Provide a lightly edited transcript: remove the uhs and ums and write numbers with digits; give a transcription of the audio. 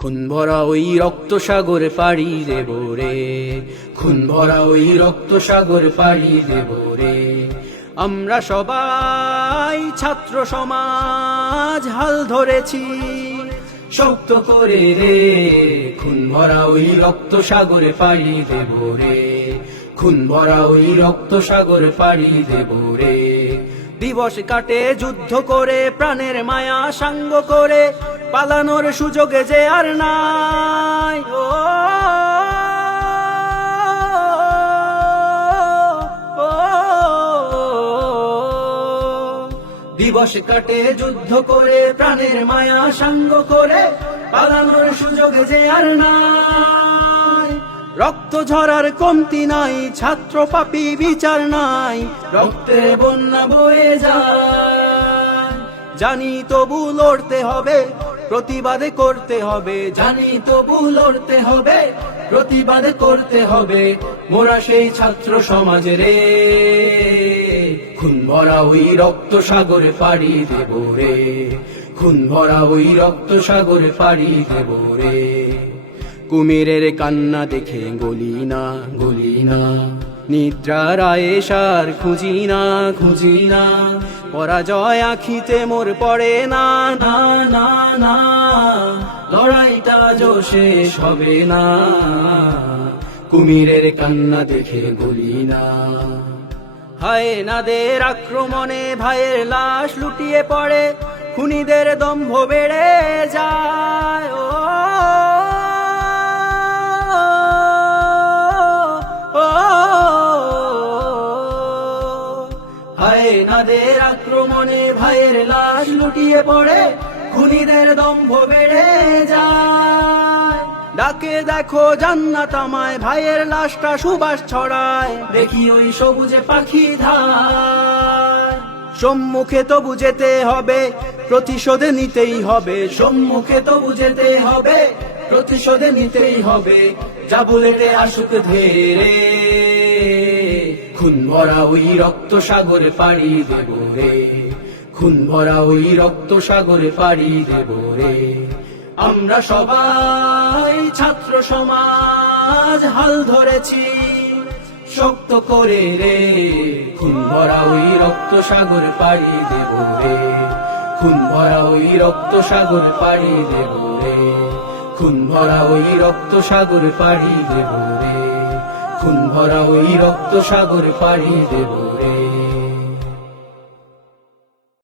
খুন ভরা ওই রক্ত সাগর পাড়ি দেব রে, খুন ভরা ওই রক্ত সাগর পাড়ি দেব রে। আমরা সবাই ছাত্র সমাজ হাল ধরেছি শক্ত করে রে, খুন ভরা ওই রক্ত সাগর পাড়ি দেব রে, খুন ভরা ওই রক্ত সাগর পাড়ি দেব রে। দিবস কাটে যুদ্ধ করে, প্রাণের মায়া সাঙ্গ করে, পালানোর সুযোগে যে আর নাই। ও দিবস কাটে যুদ্ধ করে, প্রাণের মায়া সাঙ্গ করে, পালানোর সুযোগে যে আর নাই। রক্ত ঝরার কমতি নাই, ছাত্র পাপী বিচার নাই, রক্তে বন্যা বয়ে যায়। জানি তবু লড়তে হবে, প্রতিবাদ করতে হবে, জানি তবু লড়তে হবে, প্রতিবাদ করতে হবে। মোরা সেই ছাত্র সমাজ রে, খুন ভরা ওই রক্ত সাগর পাড়ি দেব রে, খুন ভরা ওই রক্ত সাগর পাড়ি দেব রে। কুমিরের কান্না দেখে গলি না, গলি না, নিদ্রার আয়েশার খুঁজি না, খুঁজি না, পরাজয় আখিতে মোর পড়ে না, না না না, লড়াইটা যো শেষ হবে না। কুমিরের কান্না দেখে গলি না। হায়নাদের আক্রমণে ভাইয়ের লাশ লুটিয়ে পড়ে, খুনিদের দম্ভ বেড়ে যায়। ও হায়নাদের আক্রমণে ভাইয়ের লাশ লুটিয়ে পড়ে, খুনিদের দম্ভ বেড়ে যায়। ডাকে দেখো জান্নাত আমায়, ভাইয়ের লাশটা সুবাস ছড়ায়, দেখি ওই সবুজে পাখি ধায়। সম্মুখে তবু যেতে হবে, প্রতিশোধ নিতেই হবে, সম্মুখে তবু যেতে হবে, প্রতিশোধ নিতেই হবে। যা বুলেটে আসুক ধীরে, খুন ভরা ওই রক্ত সাগর পাড়ি দেব রে, খুন ভরা ওই রক্ত সাগর পাড়ি দেব রে। আমরা সবাই ছাত্র সমাজ হাল ধরেছি শক্ত করে রে, খুন ভরা ওই রক্ত সাগর পাড়ি দেব রে, খুন ভরা ওই রক্ত সাগর পাড়ি দেব রে, খুন ভরা ওই রক্ত সাগর পাড়ি দেব রে, খুন ভরা ওই রক্ত সাগর পাড়ি দেব রে।